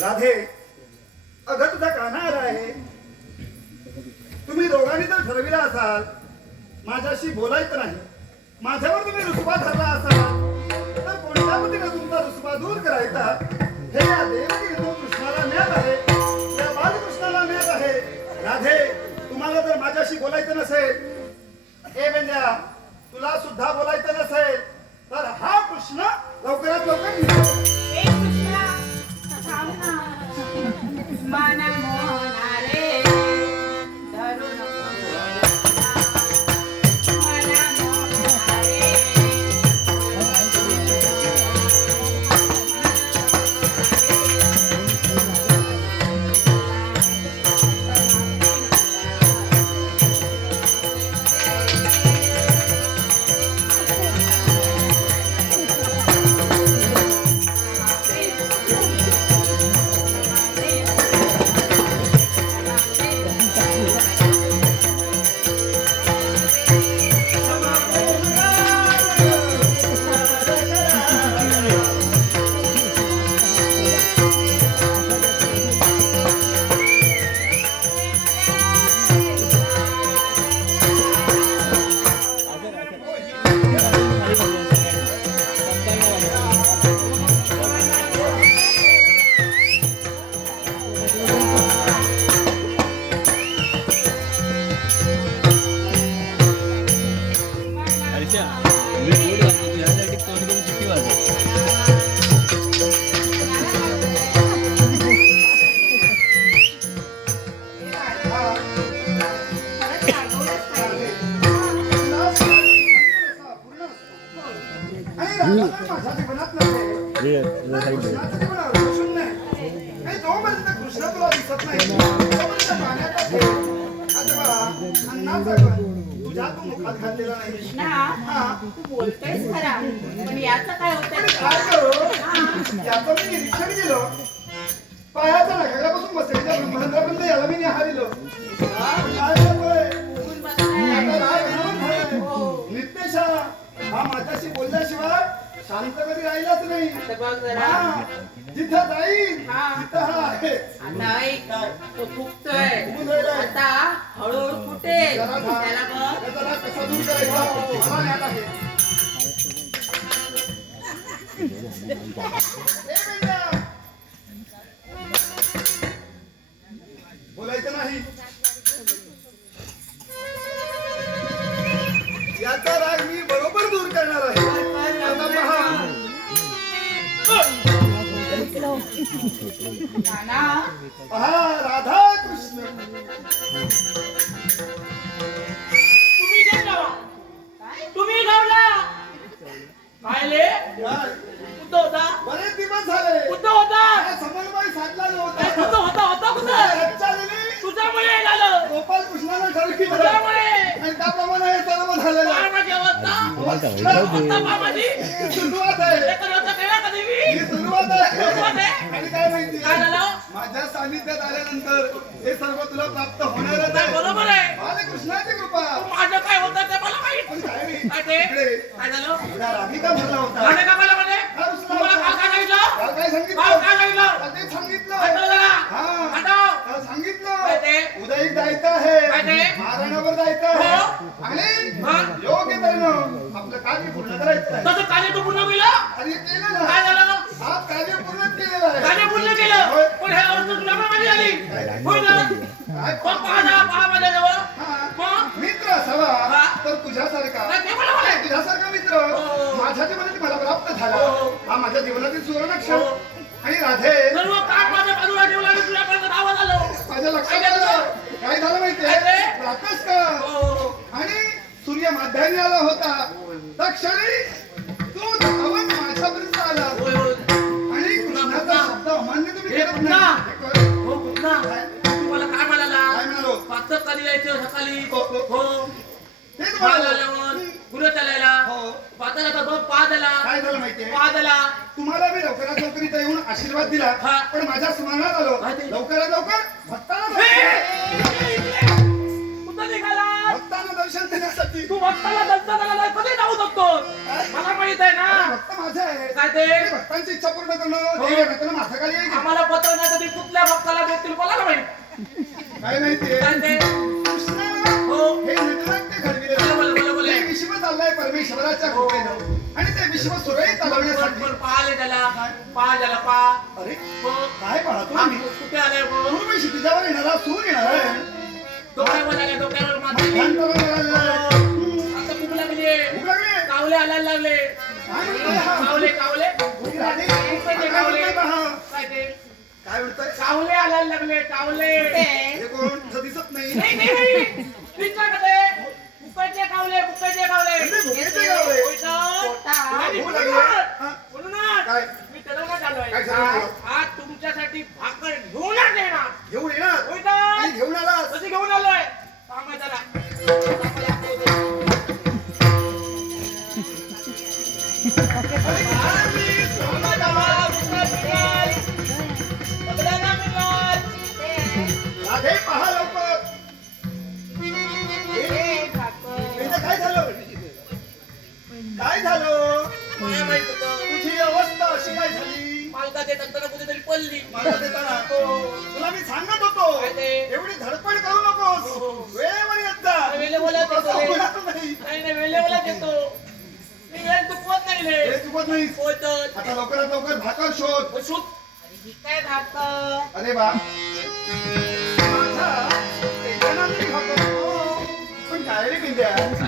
राधे, अगं तुझा कान्हा आहे. तुम्ही दोघांनी जर ठरविला असाल माझ्याशी बोलायचं नाही, माझ्यावर तुम्ही रुसवा धरला असाल, तर कोणत्या पद्धतीने तुमचा रुसवा दूर करायचा हे या देवकीतून कृष्णाला ज्ञात आहे, या बालकृष्णाला ज्ञात आहे. राधे, तुम्हाला जर माझ्याशी बोलायचं नसेल, ए बेंद्या तुला सुद्धा बोलायचं नसेल, तर हा कृष्ण लवकरात लवकर निघतो. हा माझ्याशी बोलल्याशिवाय शांत कधी राहिलाच नाही. जिथं जाईल तिथं हा आहे. तो फुगतोय आता हळूहळू फुटेल. त्याला जरा कसा दूर करायचा मला ज्ञात आहे. बोलायचं नाही. याचा राग मी बरोबर दूर करणार आहे. पहा राधा कृष्ण, तुम्ही गावला पाहिले तो मनानं ठरविलं तुझ्यामुळे आणि त्याप्रमाणे हे सर्व झालेलं आहे. माझी अवस्था अवस्था माझी ही सुरुवात आहे. ही सुरुवात आहे. आणि काय माहिती काय झालं? माझ्या सानिध्यात आल्यानंतर हे सर्व तुला प्राप्त होणारच आहे. बरोबर आहे. बालकृष्णाची कृपा. माझं काय होतं ते मला माहित. पण काय नाही. काय ते? इकडे काय झालं? तुला रागी का भरला होता? माझ्या कामाला म्हणे? का रुसला तुम्हाला होता? काल काय सांगितलं? काल काय सांगितलं? काल काय सांगितलं? काल तेच सांगितलं. आठवलं जरा? हा. आठव. काल काय सांगितलं ते? उद्या एक जायचं आहे. काय ते? महाराणावर जायचं आहे. हो. आणि हा? योग्य तऱ्हेनं आपलं कार्य पूर्ण करायचं आहे. तसं कार्य तू पूर्ण केलं? आणि हे केलं काय ना. झालं? आज कार्य पूर्णच केलेलं आहे. कार्य पूर्ण केलं. पण ह्या अवस्था तुला पण माझी आली. होय ना? काय मग पहा माझ्याजवळ. हा. मग? मित्र असावा हा. तर तुझ्यासारखा नाही, ते मला म्हणे. तुझ्यासारखा मित्र हो. माझ्या जीवनात मला प्राप्त झाला. हो. हा माझ्या जीवनातील सुवर्णक्षण. हो. आणि राधे सर्व काम माझ्या बाजूला ठेवला आणि तुझ्यापर्यंत आवाज आलो. माझ्या लक्षात काय झालं? आलं. काय झालं माहितीये काय रे? राहतोस का हो. आणि सूर्य माध्याने आला होता त्या क्षणी तू धावत माझ्यापर्यंत आला होय, होय. आणि कृष्णाचा शब्द अमान्य तुम्ही हे करत पुन्हा. नाही. हे कर. हो, पुन्हा. काय? तुम्हाला काय म्हणाला? काय म्हणालो? पाचक खाली यायचं सकाळी. हो, हो. हो. तेच पाच म्हणालो. आल्यावर गुरु चालायला. हो. पाचाला तो पाच आला. काय झालं माहितीये पाच आला. तुम्हाला मी लवकरात लवकर इथं येऊन आशीर्वाद दिला हा. पण माझ्या स्मरणात आलो काय ते? लवकरात लवकर भक्ताला कुठं निघाला? भक्तांना दर्शन देण्यासाठी तू भक्ताला दर्शनाला कधी जाऊ शकतो? मला माहित आहे ना. भक्त माझा आहे काय ते? आणि भक्तांची इच्छा पूर्ण करणं देव आहे. माझा कार्य आहे की? आम्हाला पत्रण्यासाठी कुठल्या भक्ताला भेटतील कोणाला माहित? काय माहितीये काय ते? कृष्णाला हो. हे नटनाट्य घडविलेलं आहे. बोला, बोला, बोला. हे विश्व चाललंय परमेश्वराच्या कृपेनं आणि ते विश्व सुरळीत चालवण्यासाठी बरोबर पाहिले त्याला. पा झाला पा. अरे हो. काय पाहतो हा, मी कुठे आलाय हो? पूर्वी क्षितिजावर येणारा सूर येणार आहे डोक्यावर आलाय, डोक्यावर माती. मध्यांतरावर आलेला आहे. आता खूप लागले. भूक लागली? कावले आलायला लागले. काय म्हणतोय हा? कावले कावले भूक लागली? कुठे काय कावले? म्हणतोय पहा? काय ते? काय म्हणतोय कावले आलायला लागले कावले. हे कोण इथं दिसत नाही नाही, नाही. विचारते. बुकाचे कावले बुकाचे कावले. म्हणजे भुकेचे कावले? होय तर? आणि भूक लागली? म्हणूनच- हा? म्हणूनच काय? मी ठरवण्यात आलोय. काय ठरवलं? आज तुमच्यासाठी भाकर घेऊनच येणार. घेऊन येणार होय तर? आणि घेऊन आलास कशी घेऊन आलोय? काम आहे जरा. राधे पहा लवकर इथं काय झालं काय झालं काय माहित होतं? तुझी अवस्था अशी काय झाली मालका देत असताना कुठेतरी पडली. मला देताना तुला मी सांगत होतो काय ते? एवढी धडपड करू नकोस हो. वेळेवर येत जा वेळेवर येतो असं रे. होणार नाही नाही नाही वेळेला घेतो. मी वेळ चुकवत नाही रे. हे चुकत नाही होतच. आता लवकरात लवकर भाकर शोध शुभ. ही काय भाकर? अरे बा माझा तेजानाने भाकर पण काय रे बिंद्या